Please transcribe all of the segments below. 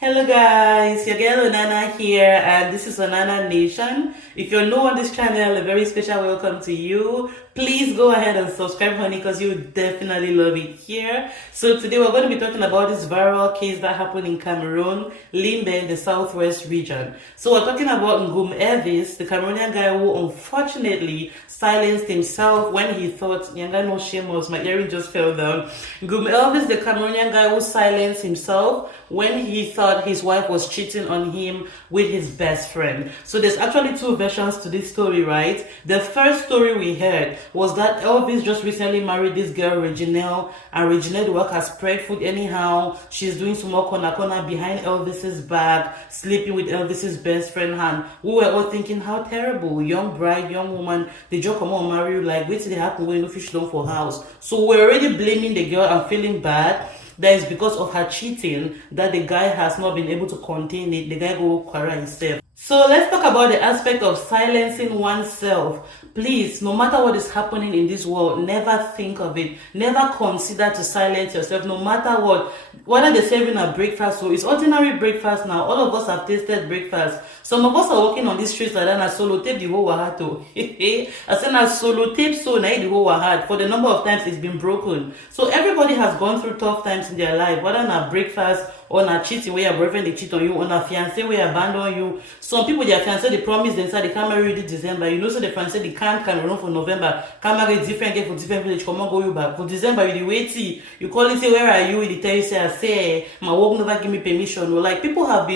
Hello guys, your girl Onana here, and this is Onana Nation. If you're new on this channel, a very special welcome to you. Please go ahead and subscribe, honey, because you definitely love it here. So today we're going to be talking about this viral case that happened in Cameroon, Limbe, in the southwest region. So we're talking about Ngum Elvis, the Cameroonian guy who unfortunately silenced himself when he thought, Yanga no shameless, my earring just fell down. Ngum Elvis, the Cameroonian guy who silenced himself when he thought his wife was cheating on him with his best friend. So there's actually two versions to this story, right? The first story we heard was that Elvis just recently married this girl, Reginelle, and Reginelle the work has spread food anyhow. She's doing some more corner behind Elvis's back, sleeping with Elvis's best friend, and we were all thinking, how terrible. Young bride, young woman, they just come on marry you, like, wait till they happen when no fish don't for house. So we're already blaming the girl and feeling bad. That is because of her cheating that the guy has not been able to contain it. The guy go quarrel himself. So let's talk about the aspect of silencing oneself. Please, no matter what is happening in this world, never think of it. Never consider to silence yourself, no matter what. Whether they're serving a breakfast, so it's ordinary breakfast now. All of us have tasted breakfast. Some of us are walking on these streets like that and solo tape the whole wahato. I said na solo tape so na the whole wahat. For the number of times it's been broken. So everybody has gone through tough times in their life, whether na breakfast or na cheating where your boyfriend they cheat on you, or na fiancé where abandon you. Some people their fiancé they promise themselves they can't marry you this December. You know, so the fiancé they can't run for November, can't marry different girl for different village, come on go you back. For December you wait till you call it say where are you? They tell you say I say my work never give me permission. Or like people have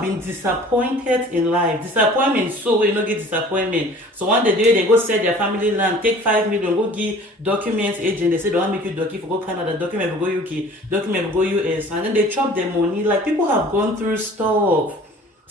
been disappointed in life. Disappointment, so we no get disappointment. So one day they go sell their family land, take 5 million, go give documents agent. They say they want make you document for go Canada, document for go UK, document for go US, and then they chop their money. Like people have gone through stuff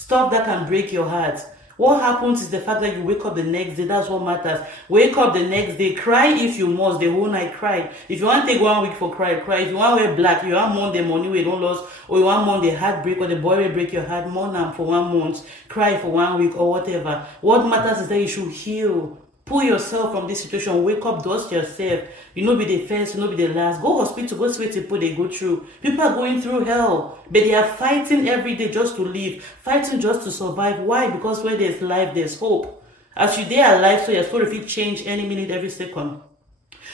that can break your heart. What happens is the fact that you wake up the next day. That's what matters. Wake up the next day. Cry if you must. The whole night cry. If you want to take 1 week for cry. If you want to wear black, you want mourn the money we don't lose, or you want mourn the heartbreak, or the boy will break your heart, mourn them for 1 month, cry for 1 week, or whatever. What matters is that you should heal. Pull yourself from this situation. Wake up, dust yourself. You know be the first, you know be the last. Go hospital, go see what people they go through. People are going through hell, but they are fighting every day just to live, fighting just to survive. Why? Because where there's life, there's hope. As you they are alive, so your story will change any minute, every second.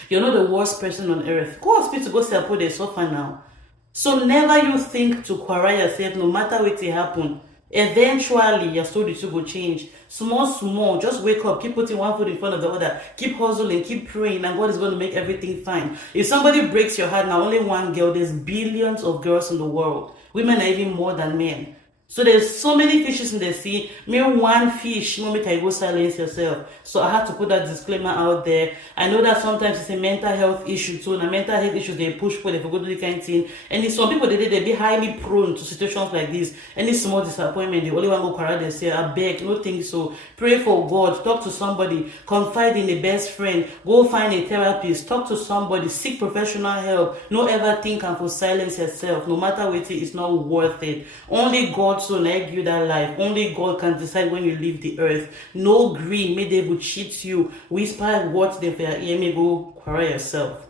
You're not the worst person on earth. Go hospital, go see people they suffer now. So never you think to quarrel yourself, no matter what will happen. Eventually, your story too will change. Small, just wake up, keep putting one foot in front of the other, keep hustling, keep praying, and God is going to make everything fine. If somebody breaks your heart, now only one girl, there's billions of girls in the world. Women are even more than men. So there's so many fishes in the sea. Mere one fish, no make I go silence yourself. So I have to put that disclaimer out there. I know that sometimes it's a mental health issue too. And mental health issues they push for, they forget to do the kind of thing. And if some people they be highly prone to situations like this. Any small disappointment, they only want to go correct and say, I beg, no think so. Pray for God, talk to somebody, confide in a best friend, go find a therapist, talk to somebody, seek professional help. No ever think and for silence yourself. No matter what it is, it's not worth it. Only God so like you that life. Only God can decide when you leave the earth. No green, may they will cheat you. Whisper what they fear, may go quarrel yourself.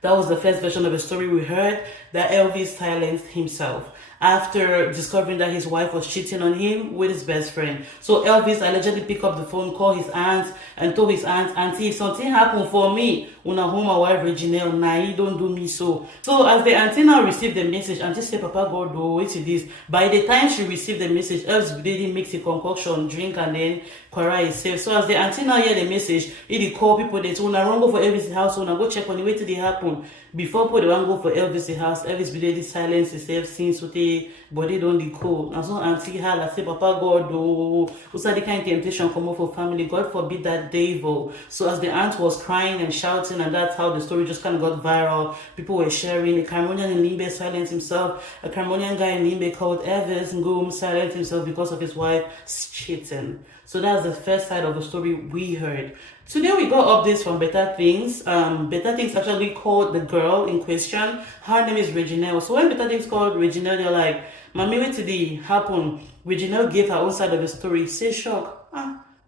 That was the first version of the story we heard, that Elvis silenced himself after discovering that his wife was cheating on him with his best friend. So Elvis allegedly picked up the phone, called his aunt, and told his aunt, Auntie, if something happened for me, una home my wife Reginelle, nah, he don't do me so. So as the auntie now received the message, auntie said, Papa God, do wait till this. By the time she received the message, Elvis didn't mix a concoction, drink, and then quarrel himself. So as the auntie now hear the message, he call people that una run go for Elvis' house, una go check on the way till they happen. Before people they want go for Elvis' house, Elvis did silence himself since so they body don't the call. And so auntie had I say, Papa God, do who's the kind of temptation come up for family? God forbid that devil. So as the aunt was crying and shouting, and that's how the story just kind of got viral. People were sharing. A Cameroonian in Limbe silenced himself. A Cameroonian guy in Limbe called Elvis Ngum silenced himself because of his wife's cheating. So that's the first side of the story we heard. Today we got updates from Better Things. Better Things actually called the girl in question. Her name is Reginelle. So when Better Things called Reginelle, they're like, Mommy, what did it happen? Reginelle gave her own side of the story. Say shock.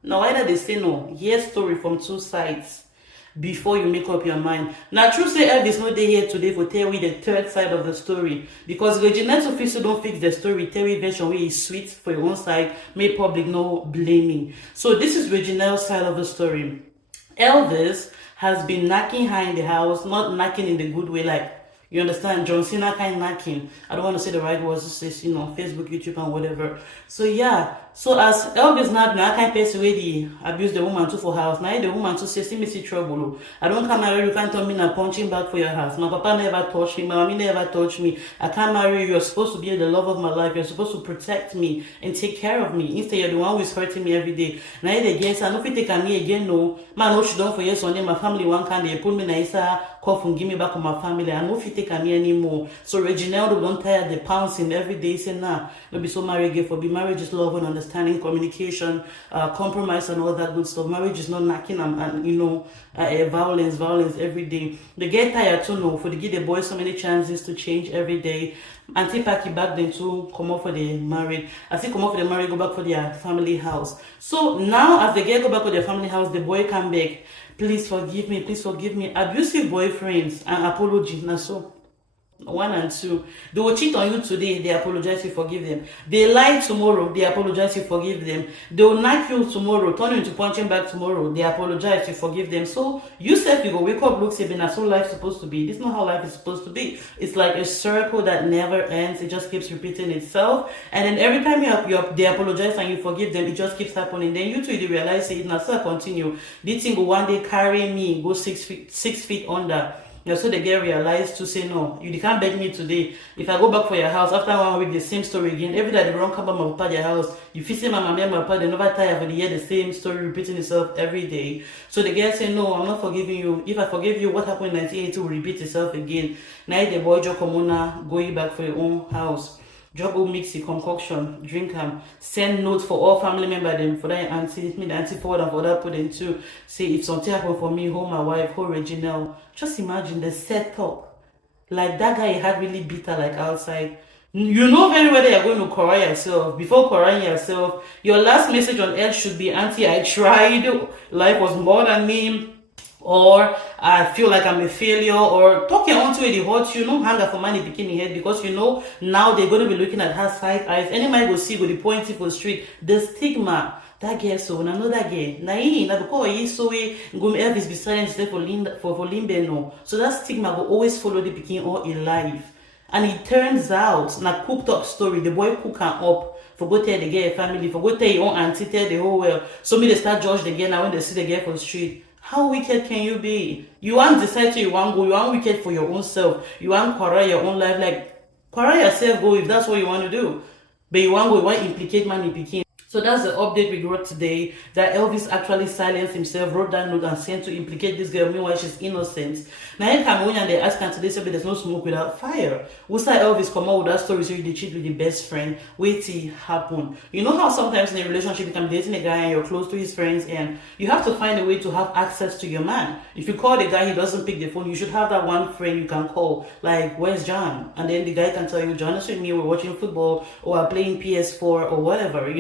Now either they say no. Here's story from two sides. before you make up your mind. Now, true say Elvis no dey here today for tell you the third side of the story, because Reginald official don't fix the story, tell you version where is sweet for your own side, make public no blaming. So this is Reginald's side of the story. Elvis has been knocking her in the house, not knocking in the good way, like, you understand, John Cena kind of knocking. I don't want to say the right words, just say, Facebook, YouTube, and whatever. So yeah, so as Elvis now kind of person where they abuse the woman too for house. Now the woman too say, see me see trouble. I don't come marry you, can't tell me now punching back for your house. My papa never touched me, my mommy never touched me. I can't marry you. You're supposed to be the love of my life. You're supposed to protect me and take care of me. Instead, you're the one who is hurting me every day. Now the again, I know if you take me again, no. Man, no, she don't for yes on my family one can they pull me nicer, cough and give me back on my family. I know if you take me anymore. So Reginaldo don't tire the pouncing every day, say nah, don't be so married again for be marriage is love and understanding, communication, compromise and all that good stuff. Marriage is not knocking and violence every day. They get tired to know for they give the boys so many chances to change every day. Auntie Packy back then to come up for the married. As they come up for the married, go back for their family house. So now as they get go back to their family house, the boy come back. Please forgive me, please forgive me. Abusive boyfriends and apology. Now so 1 and 2. They will cheat on you today, they apologize, you forgive them. They lie tomorrow, they apologize, you forgive them. They will knock you tomorrow, turn you into punching back tomorrow, they apologize, you forgive them. So you said you go wake up, look, say, that's how life is supposed to be. This is not how life is supposed to be. It's like a circle that never ends. It just keeps repeating itself. And then every time they apologize and you forgive them, it just keeps happening. Then you two, you realize it now still continue. This thing will one day carry me, go 6 feet under. So they get realized to say, no, you can't beg me today. If I go back for your house, after 1 week, the same story again. Every day they run come back my papa their house. You feel say my mama and my papa, they never tire for the year, the same story repeating itself every day. So the girl say, no, I'm not forgiving you. If I forgive you, what happened in 1982 will repeat itself again. Now the boy just come on, going back for your own house. Just go mix the concoction, drink them, send notes for all family members them for that auntie, me the auntie forward and for that put them to say if something happen for me, hold my wife, hold Reginald. Just imagine the setup. Like that guy had really bitter like outside. You know very well that you're going to cry yourself. Before crying yourself, your last message on earth should be, auntie, I tried, life was more than me. Or I feel like I'm a failure, or talk your own to it hurt you, no hunger for money bikini head, because now they're going to be looking at her side eyes. Any man go see, go the pointing for the street. The stigma, that girl so when I know that girl. Now because he so Ngum Elvis be silent for Limbe no. So that stigma will always follow the bikini all in life. And it turns out, na cooked up story, the boy cook her up. For go tell the girl family, for go tell your own auntie, tell the whole world. So me they start judge the girl now when they see the girl for the street. How wicked can you be? You want to decide to you want go, you want wicked for your own self. You want quarrel your own life, like quarrel yourself go if that's what you want to do. But you want go, you want implicate money picking. So that's the update we got today, that Elvis actually silenced himself, wrote that note and sent to implicate this girl, meanwhile she's innocent. Now in Cameroon they ask her today, say there's no smoke without fire. We saw Elvis come out with that story, so you cheat with the best friend. Wait till it happen. You know how sometimes in a relationship you can be dating a guy and you're close to his friends and you have to find a way to have access to your man. If you call the guy, he doesn't pick the phone, you should have that one friend you can call, like, where's John? And then the guy can tell you, John is with me, we're watching football or are playing PS4 or whatever,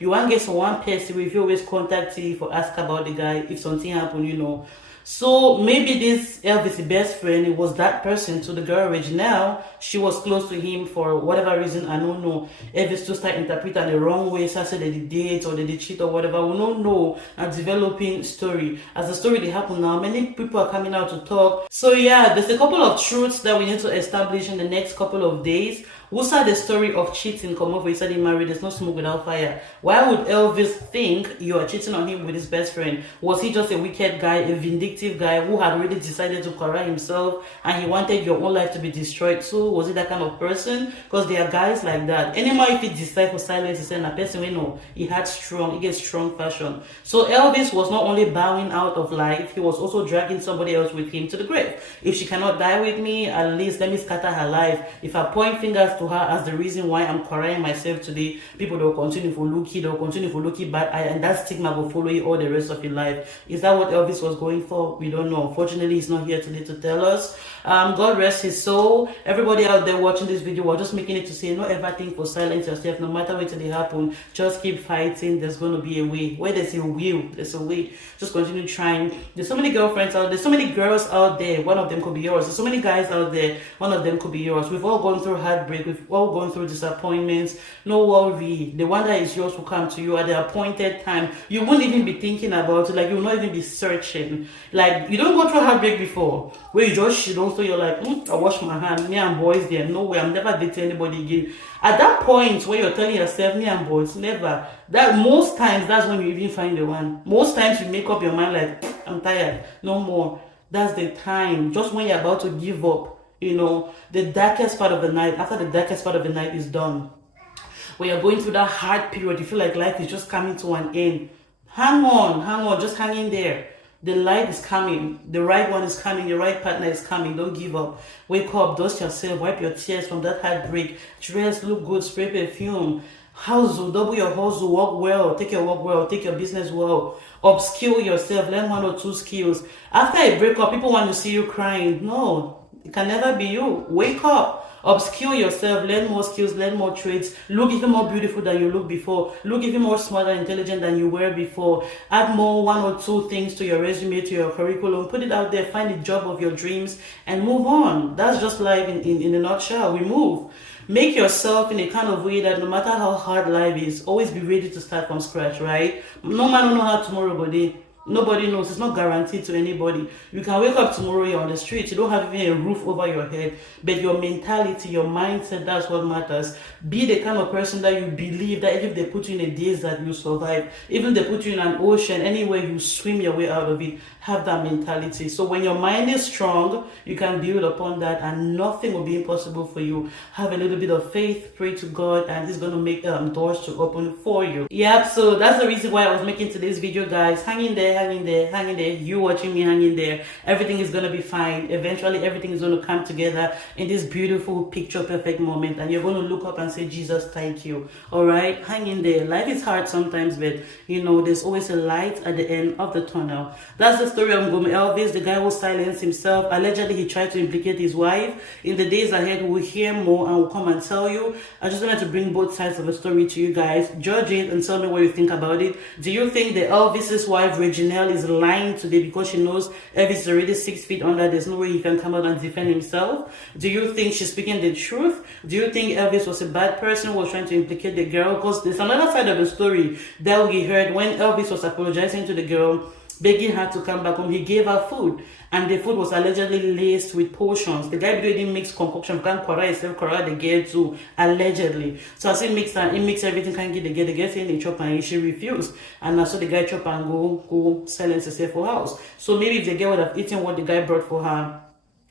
You want to get someone person if you always contact you for ask about the guy if something happen, So maybe this Elvis' best friend, it was that person to the girl Reginald. She was close to him for whatever reason, I don't know. Elvis to start interpreting the wrong way, so I said they did date or they did cheat or whatever. We don't know a developing story. As the story they happen now, many people are coming out to talk. So yeah, there's a couple of truths that we need to establish in the next couple of days. Who saw the story of cheating come up with he married, there's no smoke without fire. Why would Elvis think you are cheating on him with his best friend? Was he just a wicked guy, a vindictive guy who had already decided to correct himself and he wanted your own life to be destroyed too? Was he that kind of person? Because there are guys like that. Anymore if he decides for silence, he said a person we know he gets strong passion. So Elvis was not only bowing out of life, he was also dragging somebody else with him to the grave. If she cannot die with me, at least let me scatter her life. If I point fingers that to her as the reason why I'm crying myself today, people will continue for looky, they'll continue for looky bad eye, and that stigma will follow you all the rest of your life. Is that what Elvis was going for? We don't know. Unfortunately, he's not here today to tell us. God rest his soul. Everybody out there watching this video, we're just making it to say, not ever think for silence yourself. No matter what they happen, just keep fighting. There's going to be a way. Where there's a will, there's a way. Just continue trying. There's so many girlfriends out there, so many girls out there. One of them could be yours. There's so many guys out there. One of them could be yours. We've all gone through heartbreak. We've all gone through disappointments. No worry. The one that is yours will come to you at the appointed time. You won't even be thinking about it. Like, you will not even be searching. Like, you don't go through heartbreak before, where you just shit on, so you're like, I wash my hand. Me and boys there. No way. I'm never dating anybody again. At that point where you're telling yourself, me and boys, never. That most times, that's when you even find the one. Most times you make up your mind like, I'm tired. No more. That's the time. Just when you're about to give up, you know, the darkest part of the night, after the darkest part of the night is done, when you're going through that hard period, you feel like life is just coming to an end. Hang on, just hang in there. The light is coming. The right one is coming. Your right partner is coming. Don't give up. Wake up, dust yourself, wipe your tears from that heartbreak. Dress, look good, spray perfume. Hustle, double your hustle, work well, take your work well, take your business well. Upskill yourself, learn 1 or 2 skills. After a breakup, people want to see you crying. No, it can never be you. Wake up. Upskill yourself, learn more skills, learn more trades, look even more beautiful than you looked before, look even more smart and intelligent than you were before, add more 1 or 2 things to your resume, to your curriculum, put it out there, find the job of your dreams, and move on. That's just life in a nutshell. We move. Make yourself in a kind of way that no matter how hard life is, always be ready to start from scratch, right? No man know how tomorrow will be. Nobody knows. It's not guaranteed to anybody. You can wake up tomorrow, you're on the street, you don't have even a roof over your head, but your mentality, your mindset, that's what matters. Be the kind of person that you believe that if they put you in a desert, you survive. Even if they put you in an ocean, anywhere you swim your way out of it. Have that mentality. So when your mind is strong, you can build upon that and nothing will be impossible for you. Have a little bit of faith, pray to God, and He's going to make doors to open for you. Yep, so that's the reason why I was making today's video, guys. Hang in there, hang in there, hang in there. You watching me, hang in there. Everything is going to be fine. Eventually, everything is going to come together in this beautiful picture perfect moment, and you're going to look up and say, Jesus, thank you. All right, hang in there. Life is hard sometimes, but you know, there's always a light at the end of the tunnel. That's the story of Ngum Elvis, the guy who silenced himself. Allegedly, he tried to implicate his wife. In the days ahead, we'll hear more and we'll come and tell you. I just wanted to bring both sides of the story to you guys. Judge it and tell me what you think about it. Do you think the Elvis's wife, Reginelle, is lying today because she knows Elvis is already 6 feet under? There's no way he can come out and defend himself. Do you think she's speaking the truth? Do you think Elvis was a bad person who was trying to implicate the girl? Because there's another side of the story that we heard when Elvis was apologizing to the girl, begging her to come back home. He gave her food, and the food was allegedly laced with potions. The guy didn't mix concoction, can't correct himself, correct the girl too, allegedly. So as he mixed everything, can't get the girl saying they chop and she refused. And so the guy chop and go silence herself for house. So maybe if the girl would have eaten what the guy brought for her,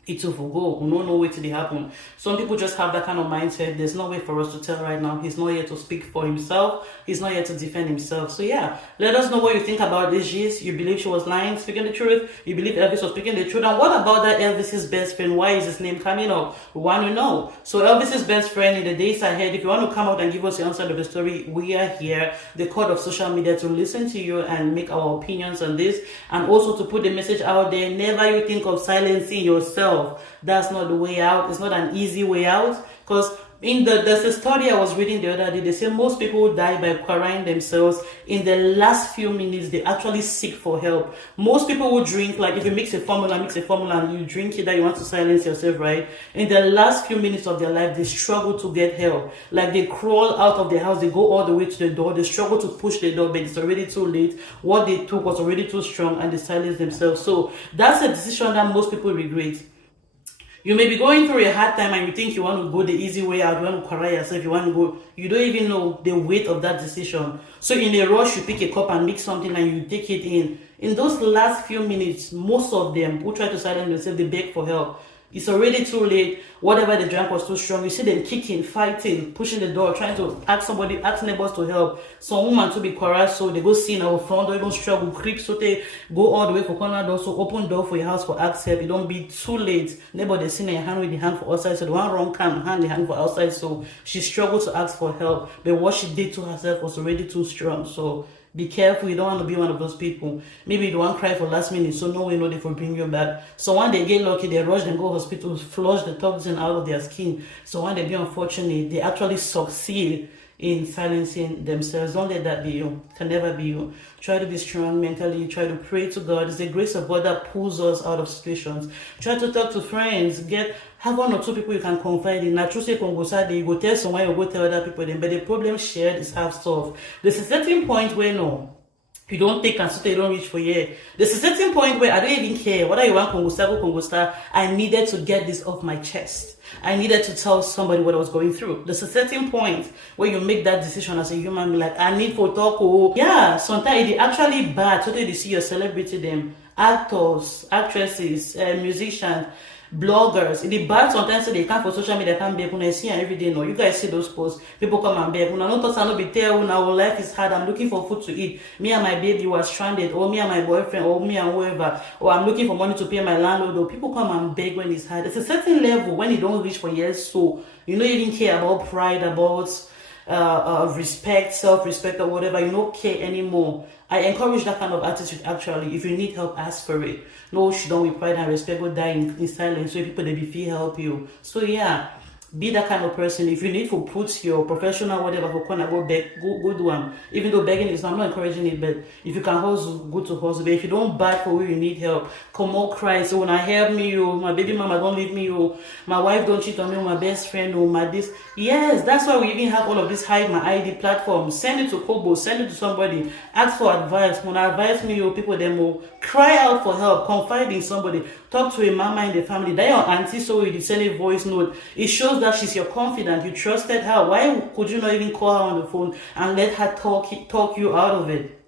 it will go. We don't know what will happen. Some people just have that kind of mindset. There's no way for us to tell right now. He's not here to speak for himself. He's not here to defend himself. So yeah, let us know what you think about this gist. You believe she was lying, speaking the truth? You believe Elvis was speaking the truth? And what about that Elvis's best friend? Why is his name coming up? We want to know. So Elvis's best friend, in the days ahead, if you want to come out and give us the answer to the story, we are here, the court of social media, to listen to you and make our opinions on this, and also to put the message out there. Never you think of silencing yourself. That's not the way out. It's not an easy way out, because there's a study I was reading the other day. They say most people die by crying themselves. In the last few minutes, they actually seek for help. Most people will drink, like if you mix a formula and you drink it, that you want to silence yourself, right? In the last few minutes of their life, they struggle to get help. Like they crawl out of the house, they go all the way to the door, they struggle to push the door, but it's already too late. What they took was already too strong, and they silence themselves. So that's a decision that most people regret. You may be going through a hard time and you think you want to go the easy way out, you want to correct yourself, you want to go, you don't even know the weight of that decision. So in a rush, you pick a cup and mix something and you take it in. In those last few minutes, most of them who try to silence themselves, they beg for help. It's already too late. Whatever they drank was too strong. You see them kicking, fighting, pushing the door, trying to ask neighbors to help. Some woman to be courageous, so they go see in our front door, even struggle, creep, so they go all the way for corner door, so open door for your house for ask help. It don't be too late. Neighbor they see your hand with the hand for outside, so the one wrong hand the hand for outside, so she struggled to ask for help. But what she did to herself was already too strong. So be careful, you don't want to be one of those people. Maybe you don't want to cry for last minute, so no way know they for bring you back. So when they get lucky, they rush them, go hospital, flush the toxin out of their skin. So when they be unfortunate, they actually succeed in silencing themselves. Don't let that be you. It can never be you. Try to be strong mentally. Try to pray to God. It's the grace of God that pulls us out of situations. Try to talk to friends. Have one or two people you can confide in. Now, true say you go tell someone, you go tell other people. But the problem shared is half solved. There's a certain point where no, you don't take and so you don't reach for you. There's a certain point where I don't even care whether you want Kongosta. I needed to get this off my chest. I needed to tell somebody what I was going through. There's a certain point where you make that decision as a human being, like, I need for talk. Oh. Yeah, sometimes it's actually bad. So you see your celebrity, them, actors, actresses, musicians, bloggers. It is bad sometimes, so they come for social media, can't be able to see every day. No, you guys see those posts. People come and beg. Una no thought be tell now life is hard. I'm looking for food to eat. Me and my baby was stranded, or me and my boyfriend, or me and whoever, or I'm looking for money to pay my landlord. Or people come and beg when it's hard. There's a certain level when you don't reach for years, so you don't even care about pride, about respect, self-respect, or whatever. You don't care anymore. I encourage that kind of attitude. Actually, if you need help, ask for it. No, she don't with pride and respect, go die in silence. So people they be feel help you. So yeah, be that kind of person. If you need to put your professional whatever for corner, go beg, go do them. Even though begging is, I'm not encouraging it, but if you can hustle, go to hustle. But if you don't beg for where you need help, come on, cry. So when I help me, you, my baby mama don't leave me, you, my wife don't cheat on me, my best friend, or my this. Yes, that's why we even have all of this hide my ID platform. Send it to Kobo, send it to somebody, ask for advice. When I advise me, you people them will cry out for help, confide in somebody, talk to a mama in the family. That your auntie so you send a voice note. It shows that she's your confidant. You trusted her. Why could you not even call her on the phone and let her talk you out of it?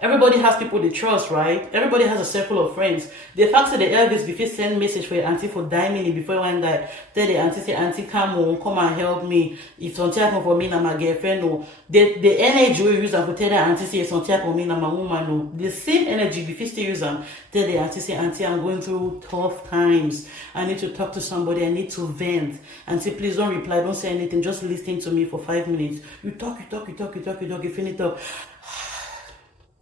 Everybody has people they trust, right? Everybody has a circle of friends. The fact that the Elvis before send message for your auntie for 9 minutes before one guy tell the auntie say, auntie come and help me. If something happen for me, na my girlfriend no. The energy we use and for tell the auntie say something happen for me, na my woman no. The same energy before still use and tell the auntie say, auntie, I'm going through tough times. I need to talk to somebody. I need to vent. Auntie, please don't reply. Don't say anything. Just listen to me for 5 minutes. You talk. You finish up.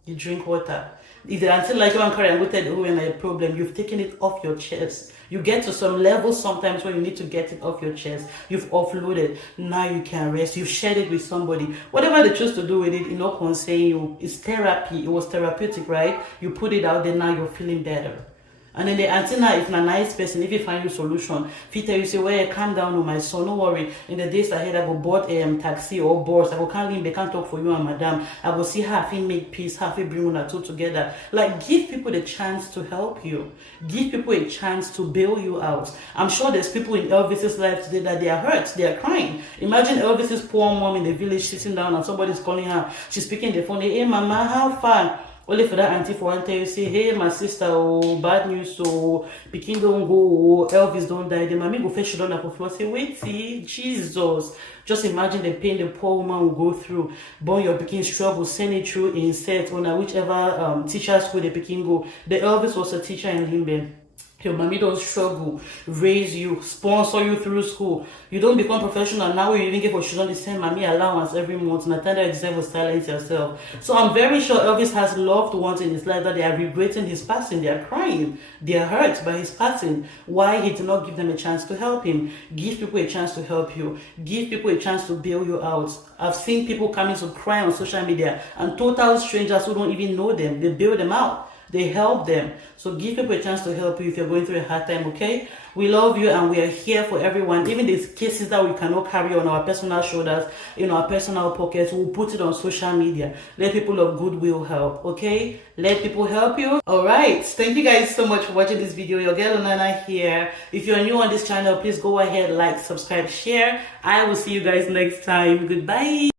You drink water. If the auntie like you and carry and go tell the woman a problem, you've taken it off your chest. You get to some level sometimes when you need to get it off your chest. You've offloaded. Now you can rest. You've shared it with somebody. Whatever they choose to do with it, it not concern you. It's therapy. It was therapeutic, right? You put it out there, now you're feeling better. And then the auntie now, if a nice person, if you find your solution, if you tell you, say, well, calm down with my son, don't worry. In the days ahead, I will board a taxi or bus. I will can't leave, they can't talk for you and madam. I will see how he make peace, how he bring one or two together. Like, give people the chance to help you. Give people a chance to bail you out. I'm sure there's people in Elvis's life today that they are hurt, they are crying. Imagine Elvis's poor mom in the village sitting down and somebody's calling her. She's speaking the phone, hey, mama, how far? Only for that auntie for one time you say, hey, my sister, oh, bad news, so Pekin don't go, oh, Elvis don't die. The mommy go fetch down the floor, say, wait, see, Jesus. Just imagine the pain the poor woman will go through. Born your Pekin struggle, send it through in set, on whichever teacher school the Pekin go. The Elvis was a teacher in Limbe. Your mommy don't struggle, raise you, sponsor you through school. You don't become professional now. You even get for children the same mommy allowance every month. Nathaniel exam will silence yourself. So I'm very sure Elvis has loved ones in his life that they are regretting his passing. They are crying. They are hurt by his passing. Why he did not give them a chance to help him? Give people a chance to help you. Give people a chance to bail you out. I've seen people coming to cry on social media and total strangers who don't even know them. They bail them out. They help them. So give people a chance to help you if you're going through a hard time, okay? We love you and we are here for everyone. Even these cases that we cannot carry on our personal shoulders, in our personal pockets, we'll put it on social media. Let people of goodwill help, okay? Let people help you. Alright, thank you guys so much for watching this video. Your girl Nana here. If you're new on this channel, please go ahead, like, subscribe, share. I will see you guys next time. Goodbye.